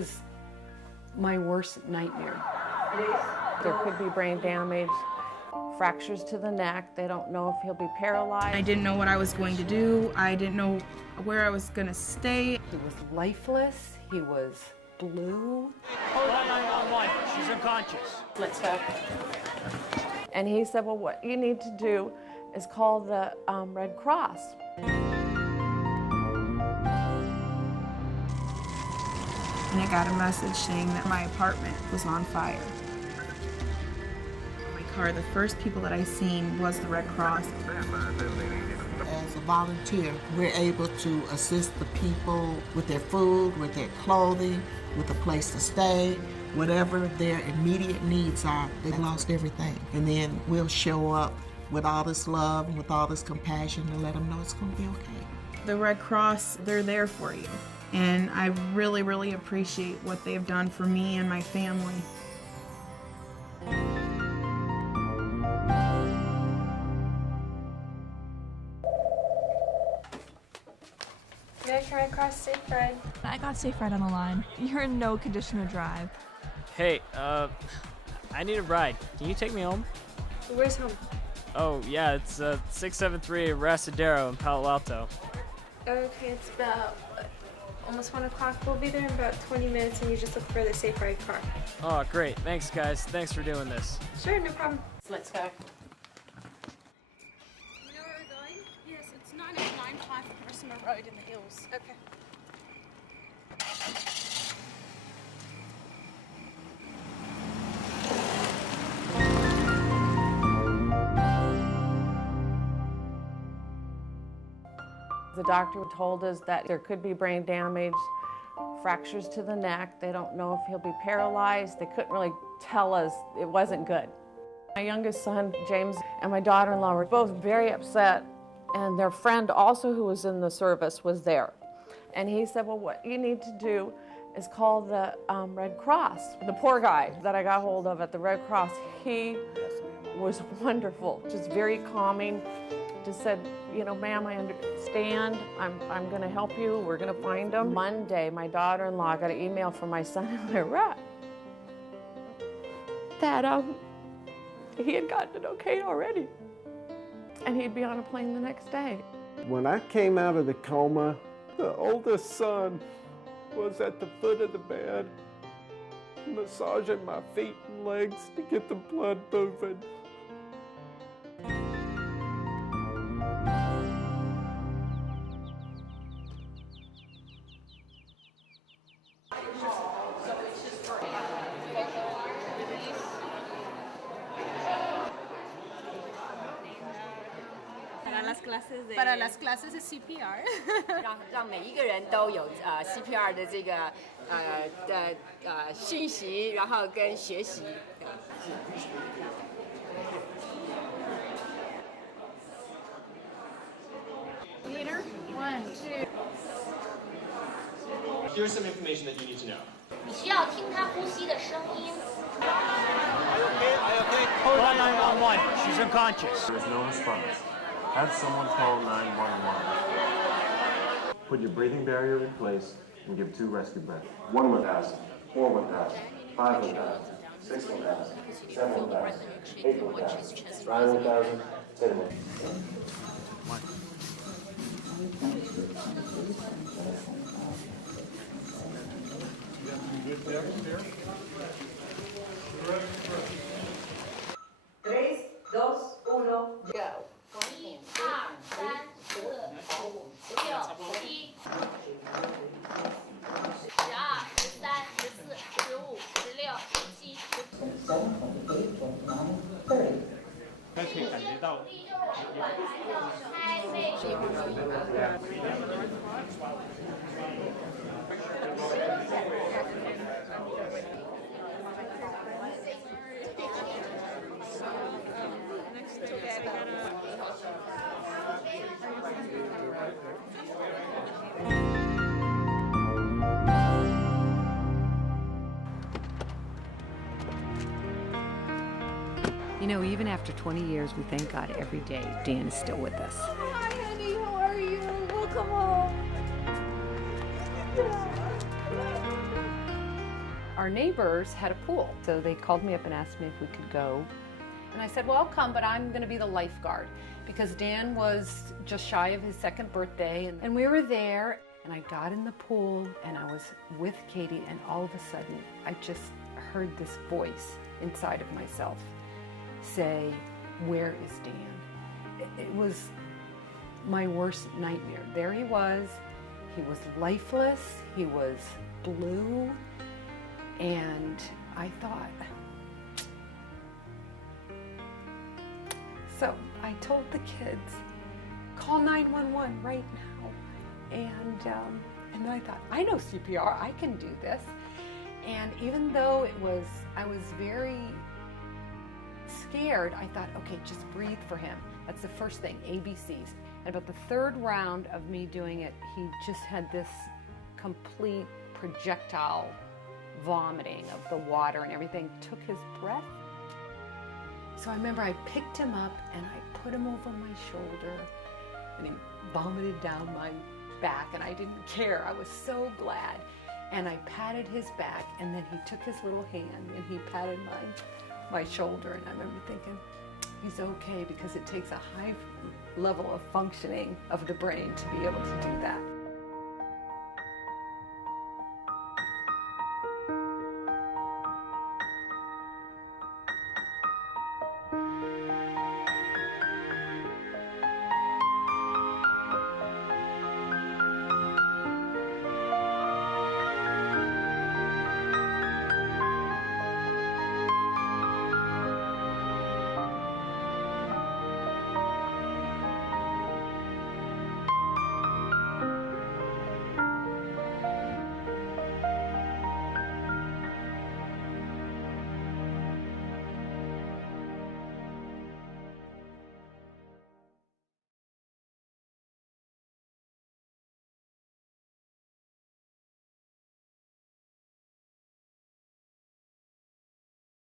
was my worst nightmare. There could be brain damage, fractures to the neck. They don't know if he'll be paralyzed. I didn't know what I was going to do. I didn't know where I was going to stay. He was lifeless. He was blue. Call 911. She's unconscious. Let's go. And he said, well, what you need to do is call the Red Cross. And I got a message saying that my apartment was on fire. My car, the first people that I seen was the Red Cross. As a volunteer, we're able to assist the people with their food, with their clothing, with a place to stay, whatever their immediate needs are. They've lost everything. And then we'll show up with all this love and with all this compassion to let them know it's going to be okay. The Red Cross, they're there for you. And I really, really appreciate what they've done for me and my family. You guys try to cross Safe Ride? I got Safe Ride on the line. You're in no condition to drive. Hey, I need a ride. Can you take me home? Where's home? Oh, yeah, it's 673 Rasadero in Palo Alto. Okay, it's about almost 1 o'clock. We'll be there in about 20 minutes, and you just look for the Safe Ride car. Oh, great. Thanks, guys. Thanks for doing this. Sure, no problem. Let's go. You know where we're going? Yes, it's 9895 Promotional Road in the hills. Okay. The doctor told us that there could be brain damage, fractures to the neck. They don't know if he'll be paralyzed. They couldn't really tell us. It wasn't good. My youngest son, James, and my daughter-in-law were both very upset, and their friend also who was in the service was there. And he said, well, what you need to do is call the Red Cross. The poor guy that I got hold of at the Red Cross, he was wonderful, just very calming. Just said, you know, ma'am, I understand. I'm going to help you. We're going to find him. Monday, my daughter-in-law got an email from my son in Iraq that he had gotten it okay already, and he'd be on a plane the next day. When I came out of the coma, the oldest son was at the foot of the bed, massaging my feet and legs to get the blood moving. Para las clases de CPR. 让每一个人都有CPR 的这个信息，然后跟学习。Leader, 1, 2. Here's some information that you need to know. 你需要听他呼吸的声音。Call 911. She's unconscious. There is no response. Have someone call 911. Put your breathing barrier in place and give 2 rescue breaths. 1 1,000, 4 1,000, 5 1,000, 6 1,000, 7 1,000, 8 1,000, 9 1,000, 10 1,000. Tres, dos, uno, go. 1 2 3 4 5 6 7 8 12 13 14 15 16 可以感觉到。开背。You know, even after 20 years, we thank God every day Dan is still with us. Hi, honey. How are you? Welcome home. our neighbors had a pool. So they called me up and asked me if we could go. And I said, well, I'll come, but I'm going to be the lifeguard because Dan was just shy of his 2nd birthday. And we were there, and I got in the pool, and I was with Katie, and all of a sudden, I just heard this voice inside of myself say, where is Dan? It was my worst nightmare. There he was lifeless, he was blue, and I thought, so I told the kids, call 911 right now. And then I thought, I know CPR, I can do this. And even though I was very scared, I thought, okay, just breathe for him. That's the first thing, ABCs. And about the 3rd round of me doing it, he just had this complete projectile vomiting of the water and everything, took his breath. So I remember I picked him up and I put him over my shoulder, and he vomited down my back, and I didn't care. I was so glad. And I patted his back, and then he took his little hand and he patted my shoulder, and I remember thinking, he's okay, because it takes a high level of functioning of the brain to be able to do that.